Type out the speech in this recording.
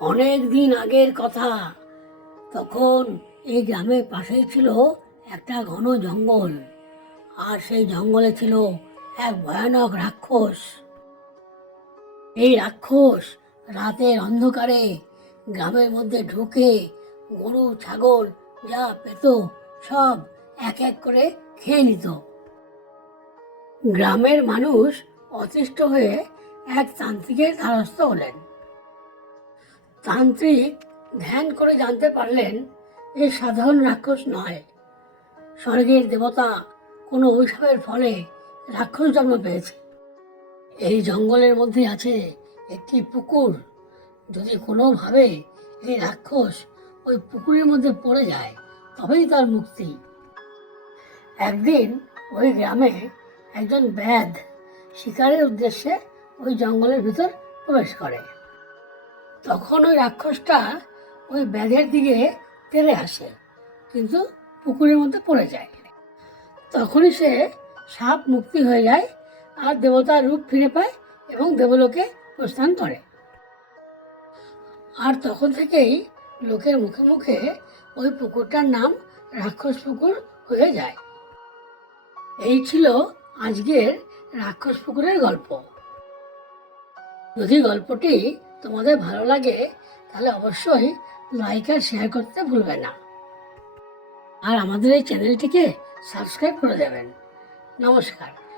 অনেক দিন আগের কথা। তখন এই গ্রামের পাশেই ছিল একটা ঘন জঙ্গল। আর সেই জঙ্গলে ছিল এক ভয়ানক রাক্ষস। এই রাক্ষস রাতের অন্ধকারে গ্রামের মধ্যে ঢুকে গরু, ছাগল যা পেত সব এক এক করে খেয়ে নিত। গ্রামের মানুষ অতিষ্ঠ হয়ে এক তান্ত্রিকের দ্বারস্থ হলেন। তান্ত্রিক ধ্যান করে জানতে পারলেন এ সাধারণ রাক্ষস নয়। স্বর্গের দেবতা কোনো অভিশাপের ফলে রাক্ষস জন্ম পেয়েছে। এই জঙ্গলের মধ্যে আছে একটি পুকুর। যদি কোনোভাবে এই রাক্ষস ওই পুকুরের মধ্যে পড়ে যায়, তবেই তার মুক্তি। একদিন ওই গ্রামে একজন ব্যাধ শিকারের উদ্দেশ্যে ওই জঙ্গলের ভিতর প্রবেশ করে। তখন ওই রাক্ষসটা ওই ব্যাধের দিকে তেড়ে আসে, কিন্তু পুকুরের মধ্যে পড়ে যায়। তখনই সে সাপ মুক্তি হয়ে যায় আর দেবতার রূপ ফিরে পায় এবং দেবলোকে প্রস্থান করে। আর তখন থেকেই লোকের মুখে মুখে ওই পুকুরটার নাম রাক্ষস পুকুর হয়ে যায়। এই ছিল আজকের রাক্ষস পুকুরের গল্প। যদি গল্পটি তোমাদের ভালো লাগে, তাহলে অবশ্যই লাইক আর শেয়ার করতে ভুলবে না। আর আমাদের এই চ্যানেলটিকে সাবস্ক্রাইব করে দেবেন। নমস্কার।